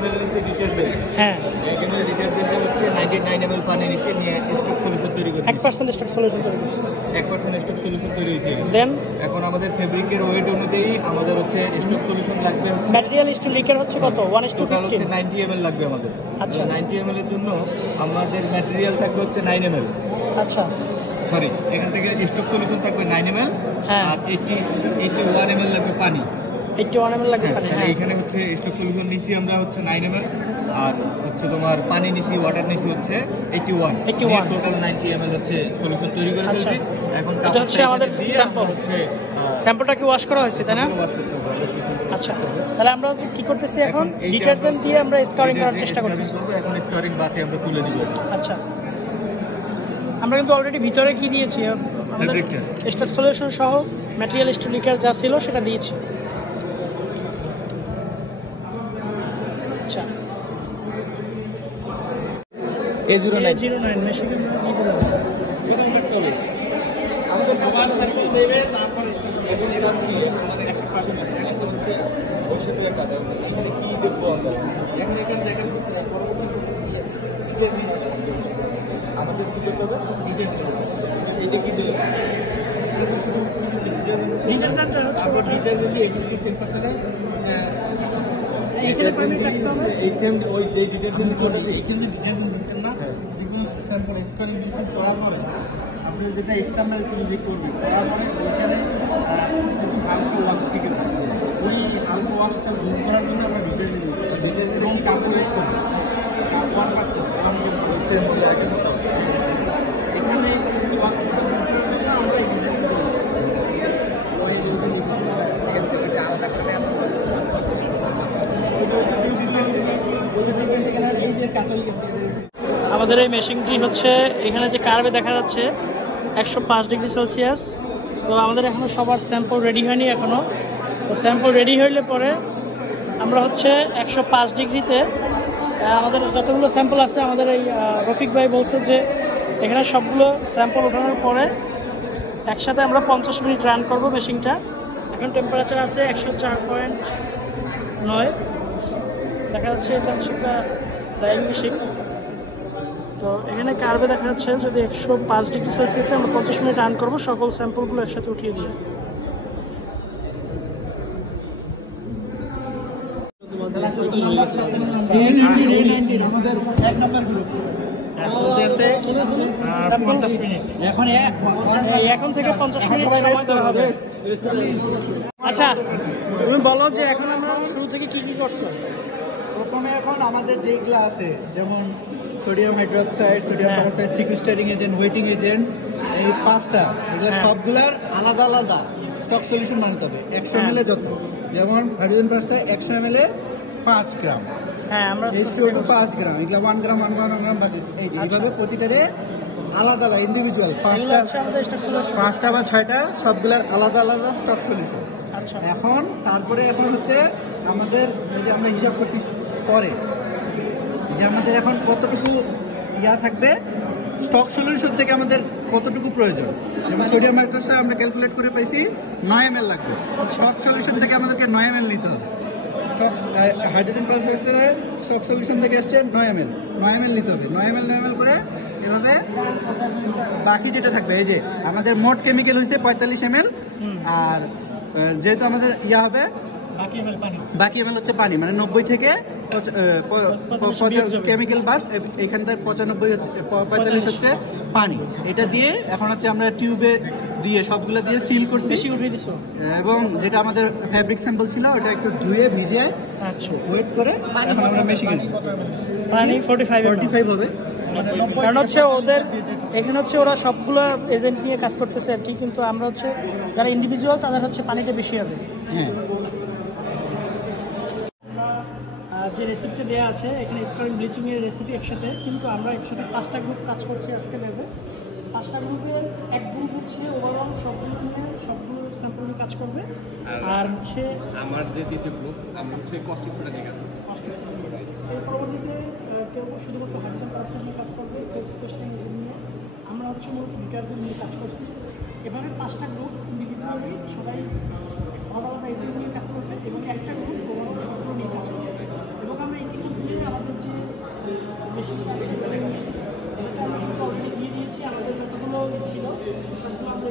ml নিচে detergent. হ্যাঁ, এখানে ডিটারজেন্টে হচ্ছে 99 ml পানি নিচে নিয়ে স্টক সলিউশন তৈরি করতে 1% স্টক সলিউশন তৈরি করছে। 1% স্টক সলিউশন তৈরি হয়েছে। দেন এখন আমাদের ফেব্রিকের ওয়েট অনুযায়ী আমাদের হচ্ছে স্টক সলিউশন লাগবে ম্যাটেরিয়াল স্টিল লিকের হচ্ছে কত? টোটাল হচ্ছে 1:15। 90 ml লাগবে আমাদের। আচ্ছা। 90 ml এর জন্য আমাদের ম্যাটেরিয়াল থাকবে হচ্ছে 9 ml। আচ্ছা, সরি, এখান থেকে স্টক সলিউশন থাকবে 9 ml। হ্যাঁ। আর 81 ml লাগবে পানি। 81 ml লাগবে পানি। তাহলে হ্যাঁ, এখানে হচ্ছে স্টক সলিউশন নিছি আমরা হচ্ছে 9 ml, আর হচ্ছে তোমার পানি নিছি, ওয়াটার নিছি হচ্ছে 81। টোটাল 90 ml হচ্ছে সলিউশন তৈরি করে আচ্ছা। ফেলছি। এখন এটা হচ্ছে আমাদের স্যাম্পল। হচ্ছে স্যাম্পলটা কি ওয়াশ করা হয়েছে, তাই না? ওয়াশ করতে হবে অবশ্যই। আচ্ছা, তাহলে আমরা কি করতেছি এখন? এইটা ডিটারজেন্ট দিয়ে আমরা স্কারিং করার চেষ্টা স্কারিং করতেছি। করব। এখন স্কারিং বাতি আমরা তুলে দিব। আচ্ছা, আমরা কিন্তু অলরেডি ভিতরে কি দিয়েছি? আমাদের স্টক সলিউশন সহ ম্যাটেরিয়াল স্টিল লিকার যা ছিল সেটা দিয়েছি। আচ্ছা, A09 মেশিনের কি বলবো? আমাদের কাজ সার্কেল দেবে, তারপর এখন কাজ কি আমাদের 100% এখন তো হচ্ছে বসে তো কাজ। এখানে কি দেখব আমরা? এখন এখানে দেখেন আমাদের কি করতে হবে? এটা কি দেব? ডিটারজেন্ট হচ্ছে ডিটারজেন্ট দিয়ে 10% এইখানে পানি রাখতে হবে। এই সেম ওই যে ডিটারজেন্ট ছোট দিয়ে এখানে যে ডিটারজেন্ট দিচ্ছেন না, যেগুলো স্যাম্পল স্কারিং দিচ্ছেন করার পরে আপনি যেটা স্ট্যাম্পার যে করবেন করার পরে ওইখানে কিছু হালকা ওয়াশ থেকে ওই হালকা ওয়াশটা দূর করার জন্য আমরা ডিটারজেন্ট দিচ্ছি। ডিটারজেন্ট এবং কাপড় ইউজ করবেন 1%। সেম বলে আগে মতো এখানে কিছু ওয়াশ আমরা এই ডিটারজেন্ট আলাদা করে আমাদের এই মেশিনটি হচ্ছে এখানে যে কার্ভে দেখা যাচ্ছে 105 ডিগ্রি সেলসিয়াস। তো আমাদের এখনও সবার স্যাম্পল রেডি হয়নি এখনও। তো স্যাম্পল রেডি হইলে পরে আমরা হচ্ছে 105 ডিগ্রিতে আমাদের যতগুলো স্যাম্পল আছে, আমাদের এই রফিক ভাই বলছে যে এখানে সবগুলো স্যাম্পল ওঠানোর পরে একসাথে আমরা 50 মিনিট রান করব মেশিনটা। এখন টেম্পারেচার আছে 104.9 দেখা যাচ্ছে। এটা হচ্ছে ডাইং মেশিন। তো এখানে কার্ভে দেখা যাচ্ছে যদি 105 ডিগ্রি সেলসিয়াসে আমরা 50 মিনিট রান করবো সকল স্যাম্পলগুলো একসাথে উঠিয়ে দিয়ে। আমাদের 1 নম্বর গ্রুপ 50 মিনিট এখন থেকে 50 মিনিট সময় দেওয়া হবে। আচ্ছা, তুমি বলো যে এখন আমরা শুরু থেকে কি কি করছো? প্রথমে এখন আমাদের যেগুলো আছে যেমন sodium hydroxide, sodium peroxide, sequestering agent, wetting agent, এই 5টা এগুলো সবগুলার আলাদা আলাদা স্টক সলিউশন বানাতে হবে 100 ml এ যত। যেমন হাইড্রোজেন পারঅক্সাইড 100 ml এ 5 গ্রাম, হ্যাঁ আমরা H2O2 5 গ্রাম, এগুলো 1 গ্রাম 1 গ্রাম 1 গ্রাম এই যে এইভাবে প্রতিটারে আলাদা আলাদা ইন্ডিভিজুয়াল 5টা বা 6টা সবগুলার আলাদা আলাদা স্টক সলিউশন। আচ্ছা, এখন হচ্ছে আমাদের এই যে আমরা হিসাব করছি পরে যে আমাদের এখন কতটুকু থাকবে স্টক সলিউশন থেকে আমাদের কতটুকু প্রয়োজন। যেমন সোডিয়াম হাইড্রোক্সাইড আমরা ক্যালকুলেট করে পাইছি 9 ml লাগবে, স্টক সলিউশন থেকে আমাদেরকে 9 ml নিতে হবে। স্টক হাইড্রোজেন পারঅক্সাইডের স্টক সলিউশন থেকে এসছে 9 ml নিতে হবে। 9 ml করে এভাবে বাকি যেটা থাকবে এই যে আমাদের মোট কেমিক্যাল হয়েছে 45 ml। আর যেহেতু আমাদের হবে বাকি এমএল হচ্ছে পানি, মানে 90 থেকে কেমিক্যাল বাদ এখানটায় 95 হচ্ছে 45 হচ্ছে পানি। এটা দিয়ে এখন হচ্ছে আমরা টিউবে দিয়ে সবগুলো দিয়ে সিল করছি এবং যেটা আমাদের ফ্যাব্রিক স্যাম্পল ছিল ওটা একটু ধুয়ে ভিজে ওয়েট করে এখন আমরা মেশিনে পানি 45 হবে। কারণ হচ্ছে ওদের এখানে হচ্ছে ওরা সবগুলো এজেন্ট নিয়ে কাজ করতেছে আর কি, কিন্তু আমরা হচ্ছে যারা ইন্ডিভিজুয়াল তাদের হচ্ছে পানিটা বেশি হবে। হ্যাঁ, যে রেসিপিটা দেওয়া আছে এখানে স্কারিং ব্লিচিং এর রেসিপি একসাথে, কিন্তু আমরা একসাথে 5টা গ্রুপ কাজ করছি আজকে ল্যাবে। 5টা গ্রুপে এক গ্রুপ হচ্ছে ওভারঅল সবগুলো স্যাম্পল নিয়ে কাজ করবে, আর হচ্ছে আমার যে দ্বিতীয় গ্রুপ আমরা হচ্ছে কস্টিক সোডা নিয়ে কাজ করছি। এর পরবর্তীতে কেউ শুধুমাত্র হাইড্রোজেন পারঅক্সাইড নিয়ে কাজ করবে, কেউ সিকুইস্টারিং এজেন্ট নিয়ে, আমরা হচ্ছে মূলত ডিটারজেন্ট নিয়ে কাজ করছি। এভাবে 5টা গ্রুপ ইন্ডিভিজুয়ালি সবাই আলাদা আলাদা এজেন্ট নিয়ে কাজ করবে এবং একটা গ্রুপ ওভারঅল সবগুলো নিয়ে কাজ করবে। এবং আমরা ইতিমধ্যে দিয়ে দিয়েছি আমাদের যতগুলো ছিল সবগুলো আমরা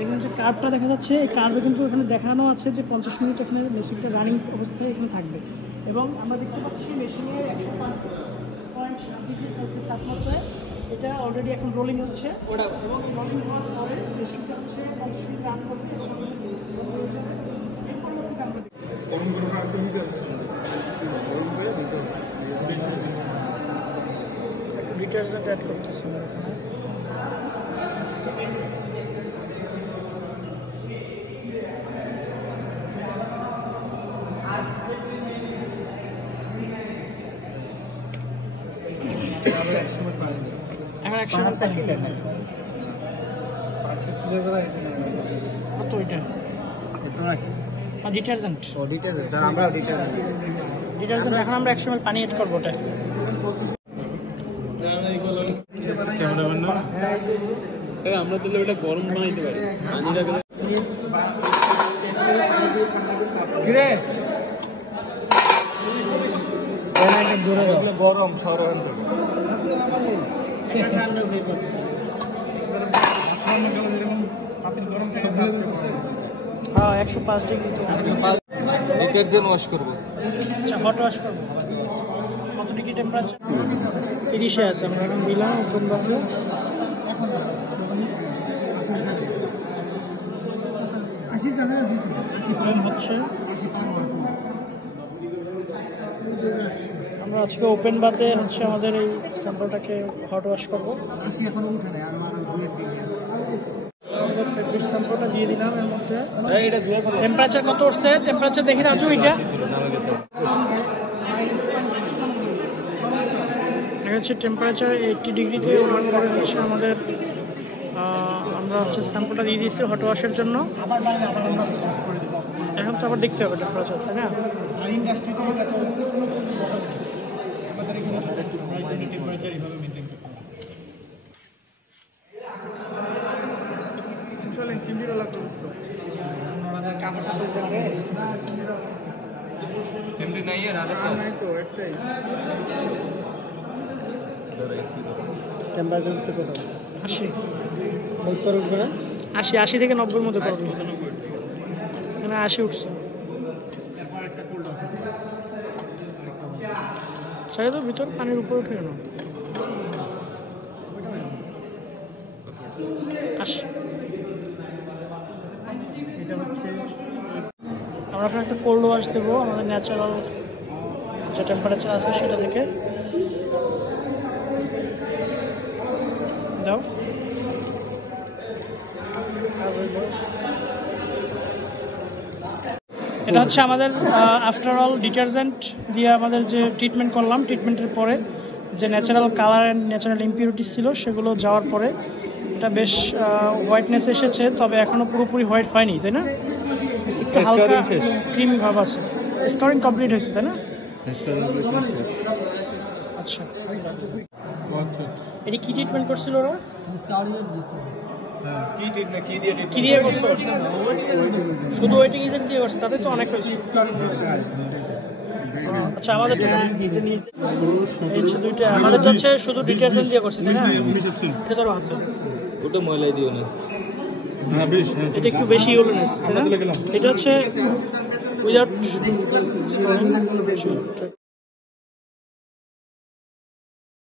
এখানে যে কার্ভটা দেখা যাচ্ছে এই কার্ভে কিন্তু এখানে দেখানো আছে যে 50 মিনিট এখানে মেশিনটা রানিং অবস্থায় এখানে থাকবে এবং আমরা দেখতে পাচ্ছি মেশিনের 105.7 তাপমাত্রায় এটা অলরেডি এখন রোলিং হচ্ছে এবং রোলিং হওয়ার পরে মেশিনটা হচ্ছে 50 মিনিট রান করবে এর পরবর্তীতে আমরা ডিটারজেন্ট অ্যাড করতেছি এখানে এখন 100 পানি কত এটা ডিটারজেন্ট ডিটারজেন্ট এখন আমরা 100 ml পানি এড করবো ওটা ক্যামেরাম্যান না আমরা তাহলে ওটা গরম বানাইতে পারি গরম সরণ হ্যাঁ 105 ডিগ্রি ডিটারজেন্ট ওয়াশ করবো। আচ্ছা হট ওয়াশ করবো কত ডিগ্রি টেম্পারেচার 30-এ আছে আমরা এখন দিলাম ওপেন বাজে হচ্ছে আমরা আজকে ওপেন বাতে হচ্ছে আমাদের এই স্যাম্পলটাকে হট ওয়াশ করবো আমাদের ফেব্রিক স্যাম্পলটা দিয়ে দিলাম এর মধ্যে টেম্পারেচার কত উঠছে টেম্পারেচার দেখে রাখো এটা হচ্ছে টেম্পারেচার 80 ডিগ্রিতে ওঠার পরে হচ্ছে আমাদের আমরা হচ্ছে স্যাম্পলটা দিয়ে দিয়েছি হট ওয়াশের জন্য এখন তো আবার দেখতে হবে টেম্পারেচার তাই না টেম্পারেচার কত 80 70 উঠবে না 80 থেকে 90 এর মধ্যে পড়বে এখানে 80 উঠছে সাড়ে তো ভিতর পানির উপরে উঠে গেল 80 আমরা এখন একটা কোল্ড ওয়াশ দেবো আমাদের ন্যাচারাল যে টেম্পারেচার আছে সেটা থেকে দাও এটা হচ্ছে আমাদের আফটার অল ডিটারজেন্ট দিয়ে আমাদের যে ট্রিটমেন্ট করলাম ট্রিটমেন্টের পরে যে natural colour and natural impurity ছিল সেগুলো যাওয়ার পরে এটা বেশ হোয়াইটনেস এসেছে তবে এখনও পুরোপুরি হোয়াইট হয়নি তাই না একটু হালকা ক্রিমি ভাব আছে স্কোরিং কমপ্লিট হয়েছে তাই না আচ্ছা এটি কি ট্রিটমেন্ট করছিল ওরা কি দিয়ে করছো শুধু ওয়েটিং এজেন্ট দিয়ে করছে তাতে তো অনেক হয়েছে আচ্ছা আমাদের দুইটা আমাদের হচ্ছে শুধু ডিটারজেন্ট দিয়ে করছে তাই না এটা ধরো হাতে ওটা ময়লাই দিও না এটা একটু বেশি ইউলোনেস এটা হচ্ছে উইদাউট